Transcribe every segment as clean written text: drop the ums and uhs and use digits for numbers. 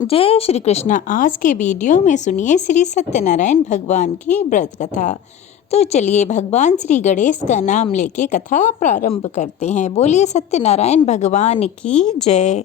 जय श्री कृष्णा। आज के वीडियो में सुनिए श्री सत्यनारायण भगवान की व्रत कथा। तो चलिए भगवान श्री गणेश का नाम लेके कथा प्रारंभ करते हैं। बोलिए सत्यनारायण भगवान की जय।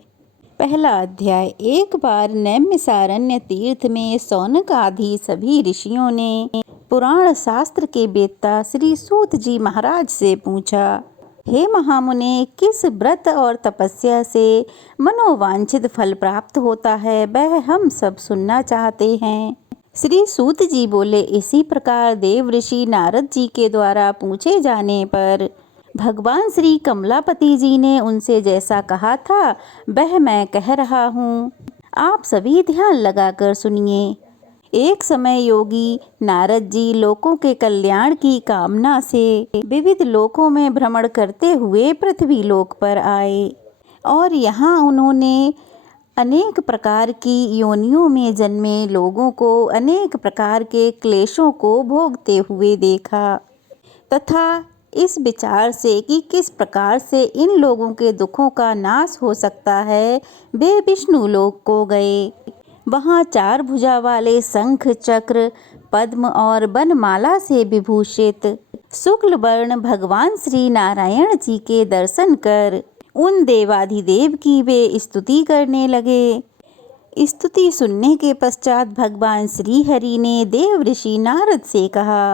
पहला अध्याय। एक बार नैमिषारण्य तीर्थ में शौनक आदि सभी ऋषियों ने पुराण शास्त्र के वेत्ता श्री सूत जी महाराज से पूछा, हे महामुने, किस व्रत और तपस्या से मनोवांछित फल प्राप्त होता है, वह हम सब सुनना चाहते हैं। श्री सूत जी बोले, इसी प्रकार देव ऋषि नारद जी के द्वारा पूछे जाने पर भगवान श्री कमलापति जी ने उनसे जैसा कहा था वह मैं कह रहा हूँ। आप सभी ध्यान लगाकर सुनिए। एक समय योगी नारद जी लोकों के कल्याण की कामना से विविध लोकों में भ्रमण करते हुए पृथ्वी लोक पर आए और यहाँ उन्होंने अनेक प्रकार की योनियों में जन्मे लोगों को अनेक प्रकार के क्लेशों को भोगते हुए देखा तथा इस विचार से कि किस प्रकार से इन लोगों के दुखों का नाश हो सकता है, वे विष्णु लोक को गए। वहाँ चार भुजा वाले शंख, चक्र, पद्म और वनमाला से विभूषित शुक्ल वर्ण भगवान श्री नारायण जी के दर्शन कर उन देवाधिदेव की वे स्तुति करने लगे। स्तुति सुनने के पश्चात भगवान श्री हरि ने देव ऋषि नारद से कहा,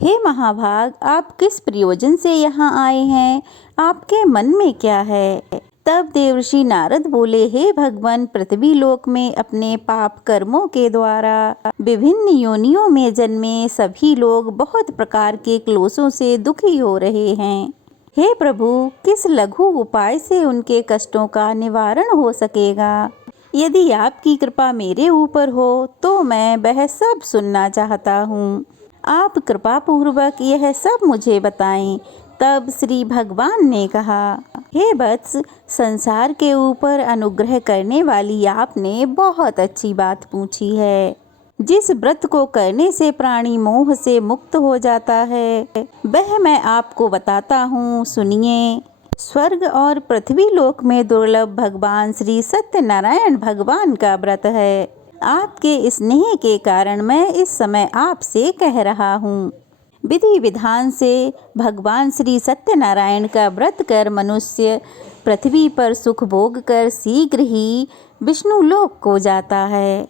हे महाभाग, आप किस प्रयोजन से यहाँ आए हैं? आपके मन में क्या है? तब देवर्षि नारद बोले, हे भगवान, पृथ्वी लोक में अपने पाप कर्मों के द्वारा विभिन्न योनियों में जन्मे सभी लोग बहुत प्रकार के क्लेशों से दुखी हो रहे हैं। हे प्रभु, किस लघु उपाय से उनके कष्टों का निवारण हो सकेगा? यदि आपकी कृपा मेरे ऊपर हो तो मैं वह सब सुनना चाहता हूँ। आप कृपा पूर्वक यह सब मुझे बताएं। तब श्री भगवान ने कहा, हे वत्स, संसार के ऊपर अनुग्रह करने वाली आपने बहुत अच्छी बात पूछी है। जिस व्रत को करने से प्राणी मोह से मुक्त हो जाता है वह मैं आपको बताता हूँ, सुनिए। स्वर्ग और पृथ्वी लोक में दुर्लभ भगवान श्री सत्यनारायण भगवान का व्रत है। आपके स्नेह के कारण मैं इस समय आपसे कह रहा हूँ। विधि विधान से भगवान श्री सत्यनारायण का व्रत कर मनुष्य पृथ्वी पर सुख भोग कर शीघ्र ही विष्णु लोक को जाता है।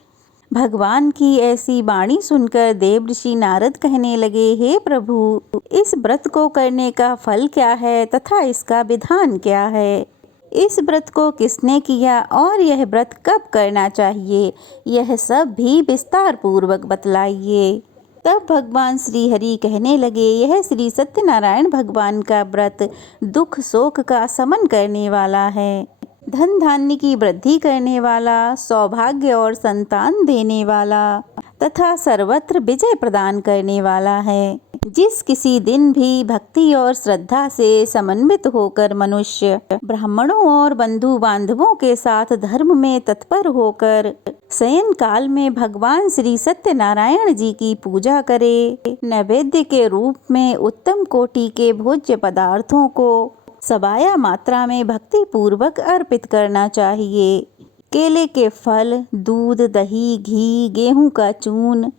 भगवान की ऐसी वाणी सुनकर देव ऋषि नारद कहने लगे, हे प्रभु, इस व्रत को करने का फल क्या है तथा इसका विधान क्या है? इस व्रत को किसने किया और यह व्रत कब करना चाहिए, यह सब भी विस्तार पूर्वक बतलाइए। तब भगवान श्री हरि कहने लगे, यह श्री सत्यनारायण भगवान का व्रत दुख शोक का शमन करने वाला है, धन धान्य की वृद्धि करने वाला, सौभाग्य और संतान देने वाला तथा सर्वत्र विजय प्रदान करने वाला है। जिस किसी दिन भी भक्ति और श्रद्धा से समन्वित होकर मनुष्य ब्राह्मणों और बंधु बांधवों के साथ धर्म में तत्पर होकर शयन काल में भगवान श्री सत्यनारायण जी की पूजा करे, नैवेद्य के रूप में उत्तम कोटि के भोज्य पदार्थों को सबाया मात्रा में भक्ति पूर्वक अर्पित करना चाहिए। केले के फल, दूध, दही, घी, गेहूं का चूर्ण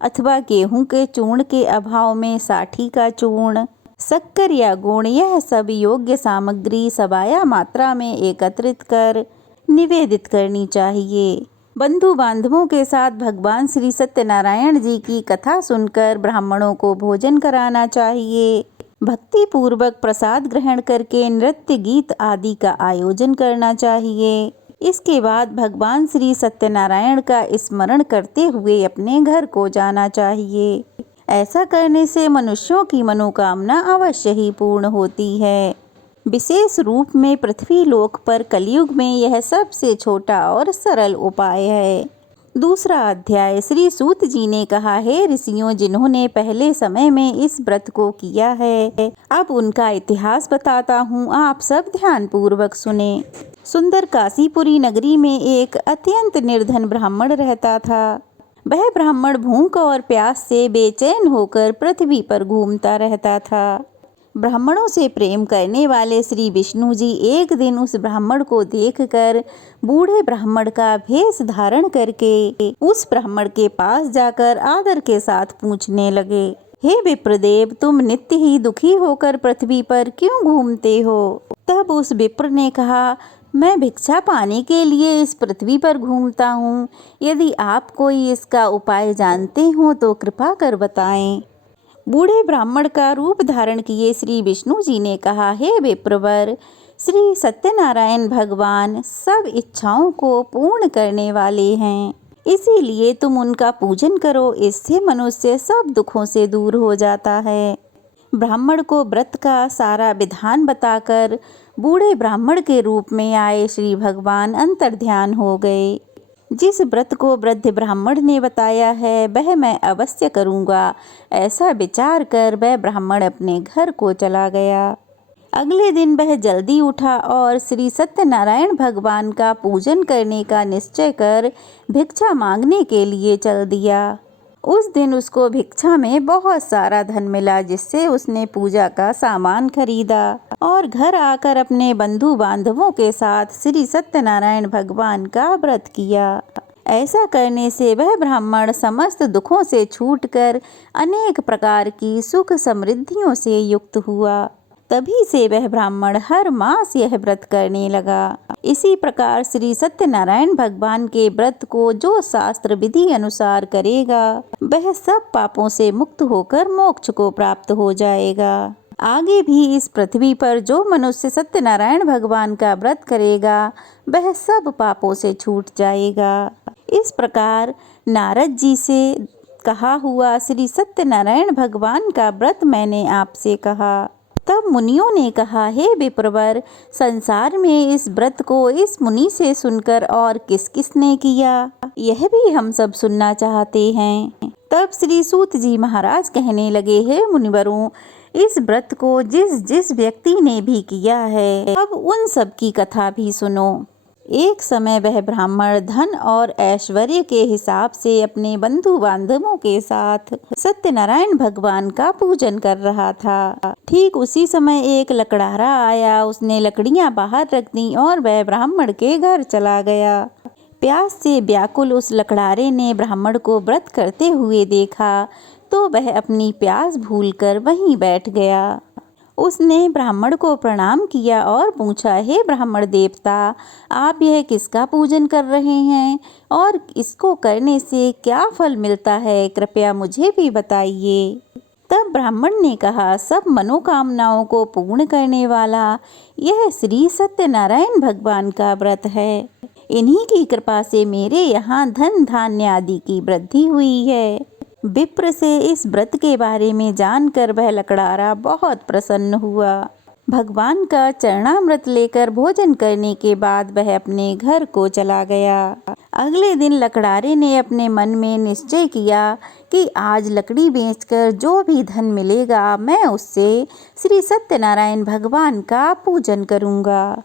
अथवा गेहूं के चूर्ण के अभाव में साठी का चूर्ण, शक्कर या गुड़, यह सब योग्य सामग्री सबाया मात्रा में एकत्रित कर निवेदित करनी चाहिए। बंधु बांधवों के साथ भगवान श्री सत्यनारायण जी की कथा सुनकर ब्राह्मणों को भोजन कराना चाहिए। भक्ति पूर्वक प्रसाद ग्रहण करके नृत्य गीत आदि का आयोजन करना चाहिए। इसके बाद भगवान श्री सत्यनारायण का स्मरण करते हुए अपने घर को जाना चाहिए। ऐसा करने से मनुष्यों की मनोकामना अवश्य ही पूर्ण होती है। विशेष रूप में पृथ्वी लोक पर कलयुग में यह सबसे छोटा और सरल उपाय है। दूसरा अध्याय। श्री सूत जी ने कहा, हे ऋषियों, जिन्होंने पहले समय में इस व्रत को किया है, अब उनका इतिहास बताता हूँ, आप सब ध्यान पूर्वक सुने। सुंदर काशीपुरी नगरी में एक अत्यंत निर्धन ब्राह्मण रहता था। वह ब्राह्मण भूख और प्यास से बेचैन होकर पृथ्वी पर घूमता रहता था। ब्राह्मणों से प्रेम करने वाले श्री विष्णु जी एक दिन उस ब्राह्मण को देखकर बूढ़े ब्राह्मण का भेष धारण करके उस ब्राह्मण के पास जाकर आदर के साथ पूछने लगे, हे विप्रदेव, तुम नित्य ही दुखी होकर पृथ्वी पर क्यों घूमते हो? तब उस विप्र ने कहा, मैं भिक्षा पाने के लिए इस पृथ्वी पर घूमता हूँ। यदि आप कोई इसका उपाय जानते हो तो कृपा कर बताएं। बूढ़े ब्राह्मण का रूप धारण किए श्री विष्णु जी ने कहा, हे विप्रवर, श्री सत्यनारायण भगवान सब इच्छाओं को पूर्ण करने वाले हैं, इसीलिए तुम उनका पूजन करो, इससे मनुष्य सब दुखों से दूर हो जाता है। ब्राह्मण को व्रत का सारा विधान बताकर बूढ़े ब्राह्मण के रूप में आए श्री भगवान अंतर्ध्यान हो गए। जिस व्रत को वृद्ध ब्राह्मण ने बताया है वह मैं अवश्य करूँगा, ऐसा विचार कर वह ब्राह्मण अपने घर को चला गया। अगले दिन वह जल्दी उठा और श्री सत्यनारायण भगवान का पूजन करने का निश्चय कर भिक्षा मांगने के लिए चल दिया। उस दिन उसको भिक्षा में बहुत सारा धन मिला, जिससे उसने पूजा का सामान खरीदा और घर आकर अपने बंधु बांधवों के साथ श्री सत्यनारायण भगवान का व्रत किया। ऐसा करने से वह ब्राह्मण समस्त दुखों से छूटकर अनेक प्रकार की सुख समृद्धियों से युक्त हुआ। तभी से वह ब्राह्मण हर मास यह व्रत करने लगा। इसी प्रकार श्री सत्यनारायण भगवान के व्रत को जो शास्त्र विधि अनुसार करेगा वह सब पापों से मुक्त होकर मोक्ष को प्राप्त हो जाएगा। आगे भी इस पृथ्वी पर जो मनुष्य सत्यनारायण भगवान का व्रत करेगा वह सब पापों से छूट जाएगा। इस प्रकार नारद जी से कहा हुआ श्री सत्यनारायण भगवान का व्रत मैंने आपसे कहा। तब मुनियों ने कहा, हे विप्रवर, संसार में इस व्रत को इस मुनि से सुनकर और किस किस ने किया, यह भी हम सब सुनना चाहते हैं। तब श्री सूत जी महाराज कहने लगे, हे मुनिवरों, इस व्रत को जिस जिस व्यक्ति ने भी किया है अब उन सब की कथा भी सुनो। एक समय वह ब्राह्मण धन और ऐश्वर्य के हिसाब से अपने बंधु बांधवों के साथ सत्यनारायण भगवान का पूजन कर रहा था। ठीक उसी समय एक लकड़हारा आया, उसने लकड़ियां बाहर रख दी और वह ब्राह्मण के घर चला गया। प्यास से व्याकुल उस लकड़हारे ने ब्राह्मण को व्रत करते हुए देखा तो वह अपनी प्यास भूलकर वहीं बैठ गया। उसने ब्राह्मण को प्रणाम किया और पूछा, हे ब्राह्मण देवता, आप यह किसका पूजन कर रहे हैं और इसको करने से क्या फल मिलता है, कृपया मुझे भी बताइए। तब ब्राह्मण ने कहा, सब मनोकामनाओं को पूर्ण करने वाला यह श्री सत्यनारायण भगवान का व्रत है। इन्हीं की कृपा से मेरे यहाँ धन धान्य आदि की वृद्धि हुई है। विप्र से इस व्रत के बारे में जानकर वह लकड़हारा बहुत प्रसन्न हुआ। भगवान का चरणामृत लेकर भोजन करने के बाद वह अपने घर को चला गया। अगले दिन लकड़हारे ने अपने मन में निश्चय किया कि आज लकड़ी बेचकर जो भी धन मिलेगा मैं उससे श्री सत्यनारायण भगवान का पूजन करूँगा।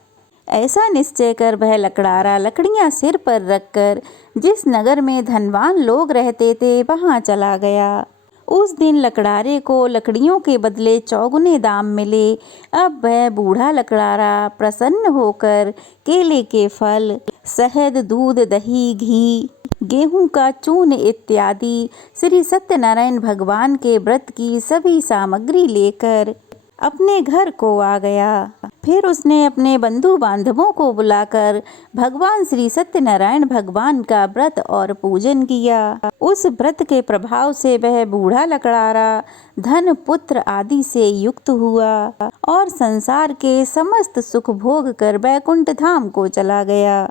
ऐसा निश्चय कर वह लकड़हारा लकड़ियां सिर पर रखकर जिस नगर में धनवान लोग रहते थे वहां चला गया। उस दिन लकड़हारे को लकड़ियों के बदले चौगुने दाम मिले। अब वह बूढ़ा लकड़हारा प्रसन्न होकर केले के फल, शहद, दूध, दही, घी, गेहूं का चूर्ण इत्यादि श्री सत्यनारायण भगवान के व्रत की सभी सामग्री लेकर अपने घर को आ गया। फिर उसने अपने बंधु बांधवों को बुलाकर भगवान श्री सत्यनारायण भगवान का व्रत और पूजन किया। उस व्रत के प्रभाव से वह बूढ़ा लकड़हारा धन, पुत्र आदि से युक्त हुआ और संसार के समस्त सुख भोग कर वैकुंठ धाम को चला गया।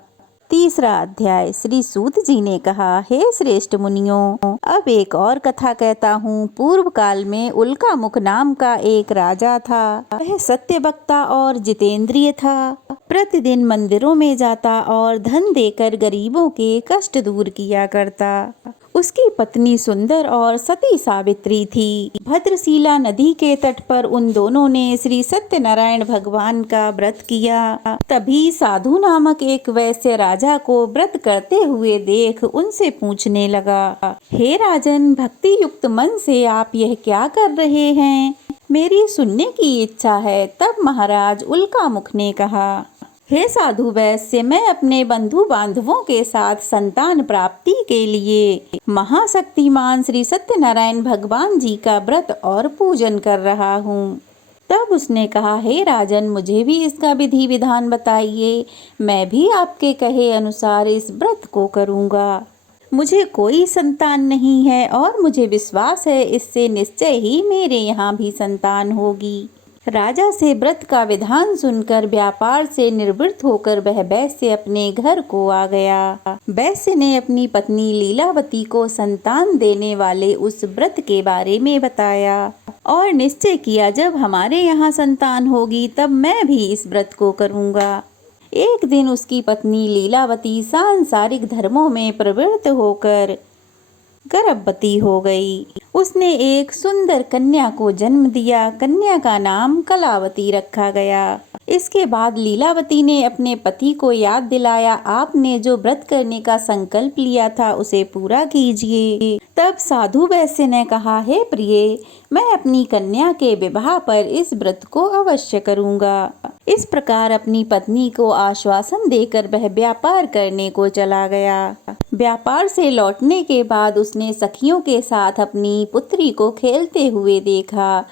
तीसरा अध्याय। श्री सूत जी ने कहा, हे श्रेष्ठ मुनियों, अब एक और कथा कहता हूँ। पूर्व काल में उल्का मुख नाम का एक राजा था। वह सत्यवक्ता और जितेंद्रिय था। प्रतिदिन मंदिरों में जाता और धन देकर गरीबों के कष्ट दूर किया करता। उसकी पत्नी सुंदर और सती सावित्री थी। भद्रशिला नदी के तट पर उन दोनों ने श्री सत्यनारायण भगवान का व्रत किया। तभी साधु नामक एक वैश्य राजा को व्रत करते हुए देख उनसे पूछने लगा, हे राजन, भक्ति युक्त मन से आप यह क्या कर रहे हैं? मेरी सुनने की इच्छा है। तब महाराज उल्कामुख ने कहा, हे साधु वैश्य, मैं अपने बंधु बांधवों के साथ संतान प्राप्ति के लिए महाशक्तिमान श्री सत्यनारायण भगवान जी का व्रत और पूजन कर रहा हूँ। तब उसने कहा, हे राजन, मुझे भी इसका विधि विधान बताइए। मैं भी आपके कहे अनुसार इस व्रत को करूँगा। मुझे कोई संतान नहीं है और मुझे विश्वास है इससे निश्चय ही मेरे यहाँ भी संतान होगी। राजा से व्रत का विधान सुनकर व्यापार से निवृत्त होकर वह वैश्य अपने घर को आ गया। वैश्य ने अपनी पत्नी लीलावती को संतान देने वाले उस व्रत के बारे में बताया और निश्चय किया, जब हमारे यहाँ संतान होगी तब मैं भी इस व्रत को करूँगा। एक दिन उसकी पत्नी लीलावती सांसारिक धर्मों में प्रवृत्त होकर गर्भवती हो गई। उसने एक सुंदर कन्या को जन्म दिया। कन्या का नाम कलावती रखा गया। इसके बाद लीलावती ने अपने पति को याद दिलाया, आपने जो व्रत करने का संकल्प लिया था उसे पूरा कीजिए। तब साधु वैश्य ने कहा, हे प्रिय, मैं अपनी कन्या के विवाह पर इस व्रत को अवश्य करूँगा। इस प्रकार अपनी पत्नी को आश्वासन देकर वह व्यापार करने को चला गया। व्यापार से लौटने के बाद उसने सखियों के साथ अपनी पुत्री को खेलते हुए देखा,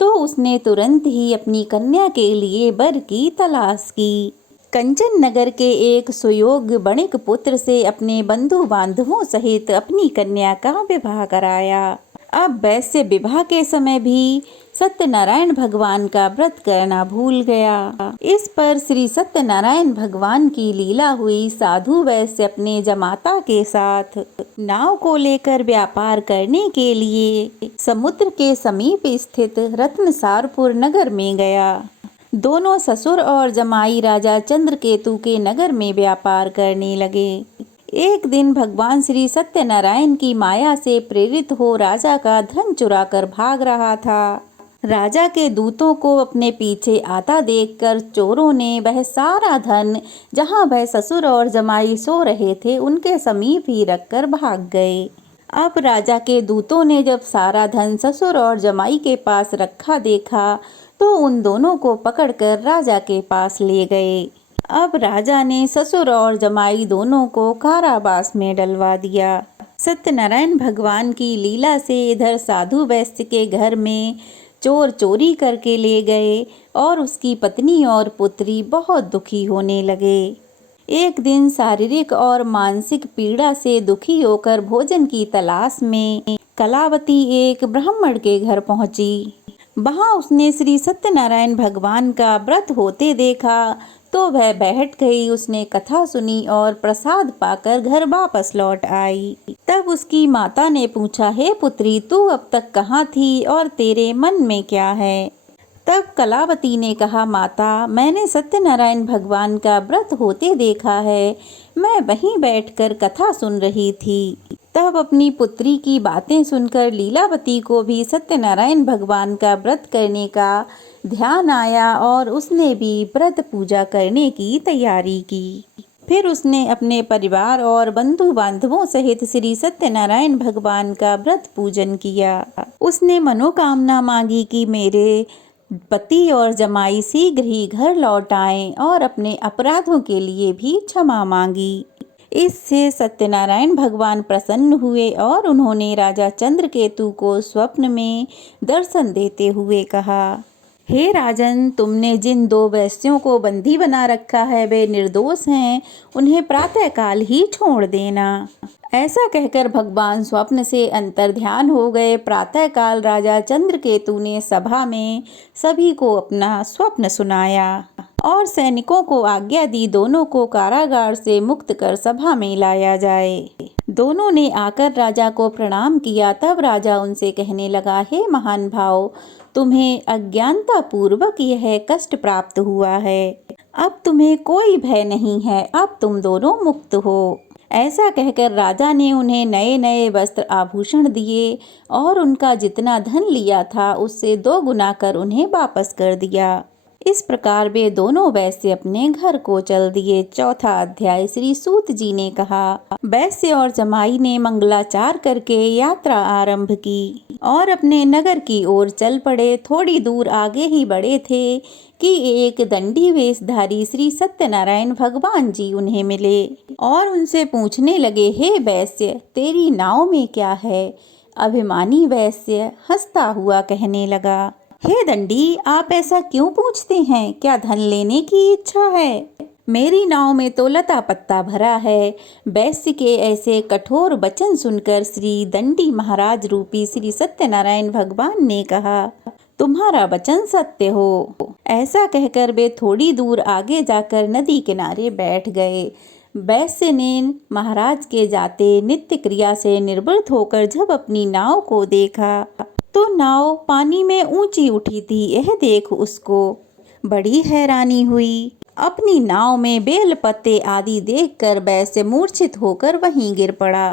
तो उसने तुरंत ही अपनी कन्या के लिए वर की तलाश की। कंचन नगर के एक सुयोग्य वणिक पुत्र से अपने बंधु बांधवों सहित अपनी कन्या का विवाह कराया। अब वैश्य विवाह के समय भी सत्यनारायण भगवान का व्रत करना भूल गया। इस पर श्री सत्यनारायण भगवान की लीला हुई। साधु वैश्य अपने जमाता के साथ नाव को लेकर व्यापार करने के लिए समुद्र के समीप स्थित रत्नसारपुर नगर में गया। दोनों ससुर और जमाई राजा चंद्रकेतु के नगर में व्यापार करने लगे। एक दिन भगवान श्री सत्यनारायण की माया से प्रेरित हो राजा का धन चुराकर भाग रहा था। राजा के दूतों को अपने पीछे आता देखकर चोरों ने वह सारा धन, जहां वह ससुर और जमाई सो रहे थे, उनके समीप ही रखकर भाग गए। अब राजा के दूतों ने जब सारा धन ससुर और जमाई के पास रखा देखा, तो उन दोनों को पकड़कर राजा के पास ले गए। अब राजा ने ससुर और जमाई दोनों को कारावास में डलवा दिया। सत्यनारायण भगवान की लीला से इधर साधु वैश्य के घर में चोर चोरी करके ले गए और उसकी पत्नी और पुत्री बहुत दुखी होने लगे। एक दिन शारीरिक और मानसिक पीड़ा से दुखी होकर भोजन की तलाश में कलावती एक ब्राह्मण के घर पहुंची। वहां उसने श्री सत्यनारायण भगवान का व्रत होते देखा तो वह बैठ गई। उसने कथा सुनी और प्रसाद पाकर घर वापस लौट आई। तब उसकी माता ने पूछा, हे पुत्री, तू अब तक कहाँ थी और तेरे मन में क्या है? तब कलावती ने कहा, माता, मैंने सत्यनारायण भगवान का व्रत होते देखा है। मैं वहीं बैठकर कथा सुन रही थी। तब अपनी पुत्री की बातें सुनकर लीलावती को भी सत्यनारायण भगवान का व्रत करने का ध्यान आया और उसने भी व्रत पूजा करने की तैयारी की। फिर उसने अपने परिवार और बंधु बांधवों सहित श्री सत्यनारायण भगवान का व्रत पूजन किया। उसने मनोकामना मांगी कि मेरे पति और जमाई शीघ्र ही घर लौट आएं और अपने अपराधों के लिए भी क्षमा मांगी। इससे सत्यनारायण भगवान प्रसन्न हुए और उन्होंने राजा चंद्रकेतु को स्वप्न में दर्शन देते हुए कहा, हे राजन, तुमने जिन दो वैश्यों को बंदी बना रखा है वे निर्दोष हैं, उन्हें प्रातःकाल ही छोड़ देना। ऐसा कहकर भगवान स्वप्न से अंतर्ध्यान हो गए। प्रातःकाल राजा चंद्रकेतु ने सभा में सभी को अपना स्वप्न सुनाया और सैनिकों को आज्ञा दी दोनों को कारागार से मुक्त कर सभा में लाया जाए। दोनों ने आकर राजा को प्रणाम किया। तब राजा उनसे कहने लगा, हे महान भाव, तुम्हें अज्ञानता पूर्वक यह कष्ट प्राप्त हुआ है। अब तुम्हें कोई भय नहीं है। अब तुम दोनों मुक्त हो। ऐसा कहकर राजा ने उन्हें नए नए वस्त्र आभूषण दिए और उनका जितना धन लिया था उससे 2 गुना कर उन्हें वापस कर दिया। इस प्रकार वे दोनों वैश्य अपने घर को चल दिए। चौथा अध्याय। श्री सूत जी ने कहा, वैश्य और जमाई ने मंगलाचार करके यात्रा आरंभ की। और अपने नगर की ओर चल पड़े। थोड़ी दूर आगे ही बढ़े थे कि एक दंडी वेशधारी श्री सत्यनारायण भगवान जी उन्हें मिले और उनसे पूछने लगे, हे वैश्य, तेरी नाव में क्या है? अभिमानी वैश्य हंसता हुआ कहने लगा, हे दंडी, आप ऐसा क्यों पूछते हैं? क्या धन लेने की इच्छा है? मेरी नाव में तो लता पत्ता भरा है। वैश्य के ऐसे कठोर वचन सुनकर श्री दंडी महाराज रूपी श्री सत्यनारायण भगवान ने कहा, तुम्हारा वचन सत्य हो। ऐसा कहकर वे थोड़ी दूर आगे जाकर नदी किनारे बैठ गए। वैश्य ने महाराज के जाते नित्य क्रिया से निवृत्त होकर जब अपनी नाव को देखा तो नाव पानी में ऊंची उठी थी। यह देख उसको बड़ी हैरानी हुई। अपनी नाव में बेल पत्ते आदि देखकर वैश्य मूर्छित होकर वहीं गिर पड़ा।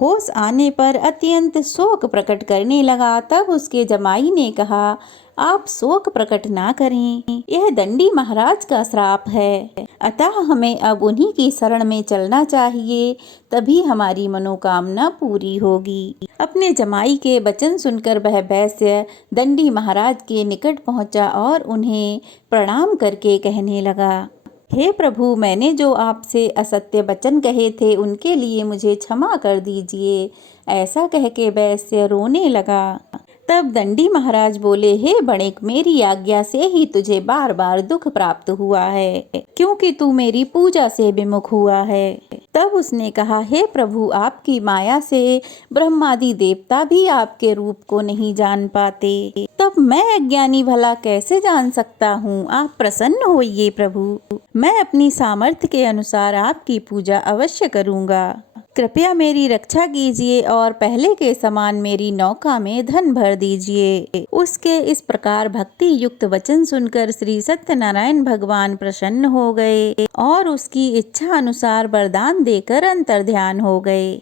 होश आने पर अत्यंत शोक प्रकट करने लगा। तब उसके जमाई ने कहा, आप शोक प्रकट ना करें, यह दंडी महाराज का श्राप है, अतः हमें अब उन्हीं की शरण में चलना चाहिए, तभी हमारी मनोकामना पूरी होगी। अपने जमाई के वचन सुनकर वह वैश्य दंडी महाराज के निकट पहुंचा और उन्हें प्रणाम करके कहने लगा, हे प्रभु, मैंने जो आपसे असत्य वचन कहे थे उनके लिए मुझे क्षमा कर दीजिए। ऐसा कह के वैश्य रोने लगा। तब दंडी महाराज बोले, हे बणिक, मेरी आज्ञा से ही तुझे बार बार दुख प्राप्त हुआ है, क्योंकि तू मेरी पूजा से विमुख हुआ है। तब उसने कहा, हे प्रभु, आपकी माया से ब्रह्मादि देवता भी आपके रूप को नहीं जान पाते, तब मैं अज्ञानी भला कैसे जान सकता हूँ? आप प्रसन्न होइए प्रभु, मैं अपनी सामर्थ्य के अनुसार आपकी पूजा अवश्य करूँगा। कृपया मेरी रक्षा कीजिए और पहले के समान मेरी नौका में धन भर दीजिए। उसके इस प्रकार भक्ति युक्त वचन सुनकर श्री सत्यनारायण भगवान प्रसन्न हो गए और उसकी इच्छा अनुसार वरदान देकर अंतर्ध्यान हो गए।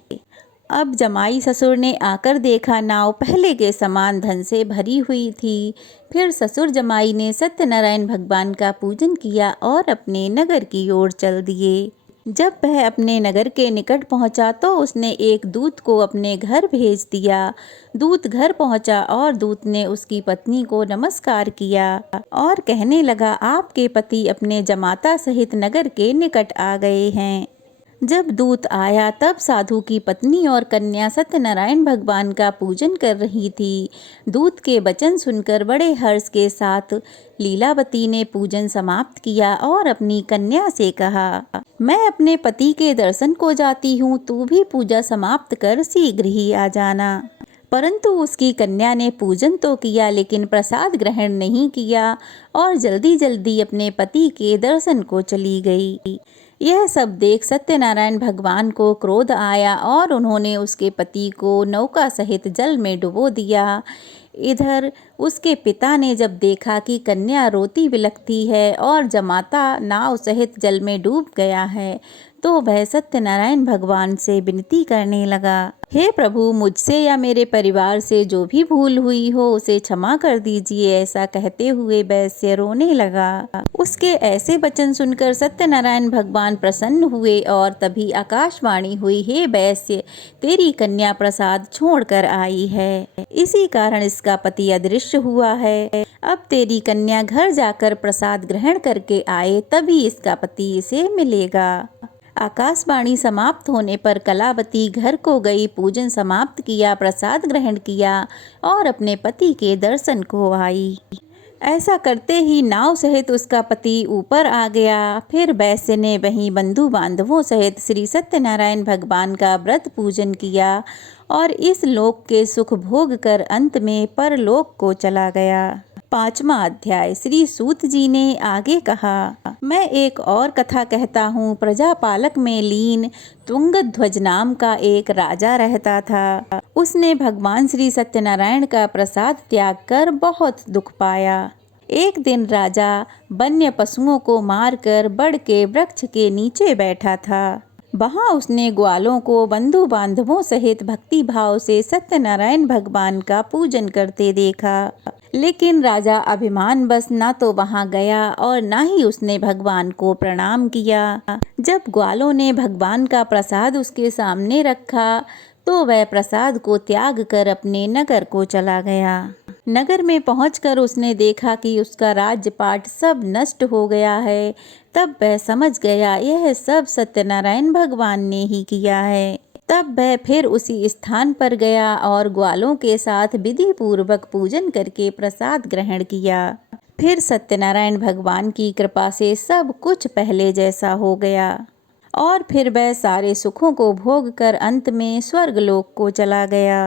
अब जमाई ससुर ने आकर देखा नाव पहले के समान धन से भरी हुई थी। फिर ससुर जमाई ने सत्यनारायण भगवान का पूजन किया और अपने नगर की ओर चल दिए। जब वह अपने नगर के निकट पहुंचा तो उसने एक दूत को अपने घर भेज दिया। दूत घर पहुंचा और दूत ने उसकी पत्नी को नमस्कार किया और कहने लगा, आपके पति अपने जमाता सहित नगर के निकट आ गए हैं। जब दूत आया तब साधु की पत्नी और कन्या सत्यनारायण भगवान का पूजन कर रही थी। दूत के वचन सुनकर बड़े हर्ष के साथ लीलावती ने पूजन समाप्त किया और अपनी कन्या से कहा, मैं अपने पति के दर्शन को जाती हूँ, तू भी पूजा समाप्त कर शीघ्र ही आ जाना। परंतु उसकी कन्या ने पूजन तो किया लेकिन प्रसाद ग्रहण नहीं किया और जल्दी जल्दी अपने पति के दर्शन को चली गई। यह सब देख सत्यनारायण भगवान को क्रोध आया और उन्होंने उसके पति को नौका सहित जल में डुबो दिया। इधर उसके पिता ने जब देखा कि कन्या रोती बिलखती है और जमाता नाव सहित जल में डूब गया है तो वह सत्यनारायण भगवान से विनती करने लगा, हे प्रभु, मुझसे या मेरे परिवार से जो भी भूल हुई हो उसे क्षमा कर दीजिए। ऐसा कहते हुए वैश्य रोने लगा। उसके ऐसे वचन सुनकर सत्यनारायण भगवान प्रसन्न हुए और तभी आकाशवाणी हुई, हे वैश्य, तेरी कन्या प्रसाद छोड़कर आई है, इसी कारण इसका पति अदृश्य हुआ है। अब तेरी कन्या घर जाकर प्रसाद ग्रहण करके आए, तभी इसका पति इसे मिलेगा। आकाशवाणी समाप्त होने पर कलावती घर को गई, पूजन समाप्त किया, प्रसाद ग्रहण किया और अपने पति के दर्शन को आई। ऐसा करते ही नाव सहित उसका पति ऊपर आ गया। फिर वैश्य ने वहीं बंधु बांधवों सहित श्री सत्यनारायण भगवान का व्रत पूजन किया और इस लोक के सुख भोग कर अंत में परलोक को चला गया। 5वां अध्याय। श्री सूत जी ने आगे कहा, मैं एक और कथा कहता हूँ। प्रजापालक में लीन तुंगध्वज नाम का एक राजा रहता था। उसने भगवान श्री सत्यनारायण का प्रसाद त्याग कर बहुत दुख पाया। एक दिन राजा वन्य पशुओं को मारकर बड़ के वृक्ष के नीचे बैठा था। वहां उसने ग्वालों को बंधु बांधवों सहित भक्ति भाव से सत्यनारायण भगवान का पूजन करते देखा। लेकिन राजा अभिमान बस ना तो वहां गया और ना ही उसने भगवान को प्रणाम किया। जब ग्वालों ने भगवान का प्रसाद उसके सामने रखा तो वह प्रसाद को त्याग कर अपने नगर को चला गया। नगर में पहुंचकर उसने देखा कि उसका राज्यपाट सब नष्ट हो गया है। तब वह समझ गया यह सब सत्यनारायण भगवान ने ही किया है। तब वह फिर उसी स्थान पर गया और ग्वालों के साथ विधि पूर्वक पूजन करके प्रसाद ग्रहण किया। फिर सत्यनारायण भगवान की कृपा से सब कुछ पहले जैसा हो गया और फिर वह सारे सुखों को भोग कर अंत में स्वर्गलोक को चला गया।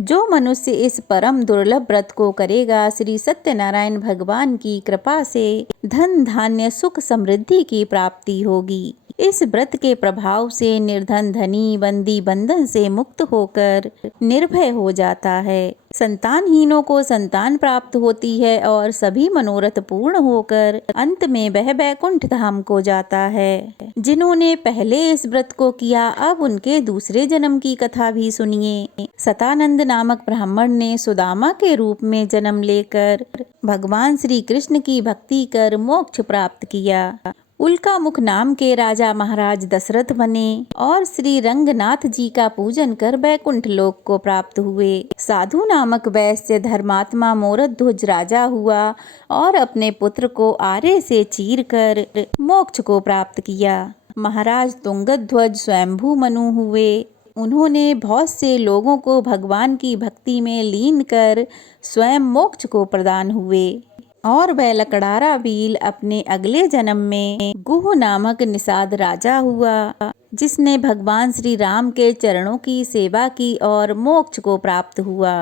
जो मनुष्य इस परम दुर्लभ व्रत को करेगा, श्री सत्यनारायण भगवान की कृपा से धन धान्य सुख समृद्धि की प्राप्ति होगी। इस व्रत के प्रभाव से निर्धन धनी बंदी बंधन से मुक्त होकर निर्भय हो जाता है। संतानहीनों को संतान प्राप्त होती है और सभी मनोरथ पूर्ण होकर अंत में वह बैकुंठ धाम को जाता है। जिन्होंने पहले इस व्रत को किया, अब उनके दूसरे जन्म की कथा भी सुनिए। सतानंद नामक ब्राह्मण ने सुदामा के रूप में जन्म लेकर भगवान श्री कृष्ण की भक्ति कर मोक्ष प्राप्त किया। उल्कामुख नाम के राजा महाराज दशरथ बने और श्री रंगनाथ जी का पूजन कर बैकुंठ लोक को प्राप्त हुए। साधु नामक वैश्य धर्मात्मा मोरध्वज राजा हुआ और अपने पुत्र को आरे से चीर कर मोक्ष को प्राप्त किया। महाराज तुंगध्वज स्वयंभू मनु हुए। उन्होंने बहुत से लोगों को भगवान की भक्ति में लीन कर स्वयं मोक्ष को प्रदान हुए। और वह लकड़ारा बील अपने अगले जन्म में गुह नामक निषाद राजा हुआ, जिसने भगवान श्री राम के चरणों की सेवा की और मोक्ष को प्राप्त हुआ।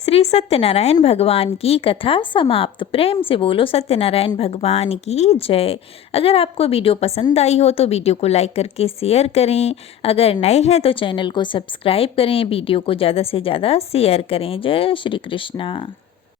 श्री सत्यनारायण भगवान की कथा समाप्त। प्रेम से बोलो सत्यनारायण भगवान की जय। अगर आपको वीडियो पसंद आई हो तो वीडियो को लाइक करके शेयर करें। अगर नए हैं तो चैनल को सब्सक्राइब करें। वीडियो को ज़्यादा से ज़्यादा शेयर करें। जय श्री कृष्णा।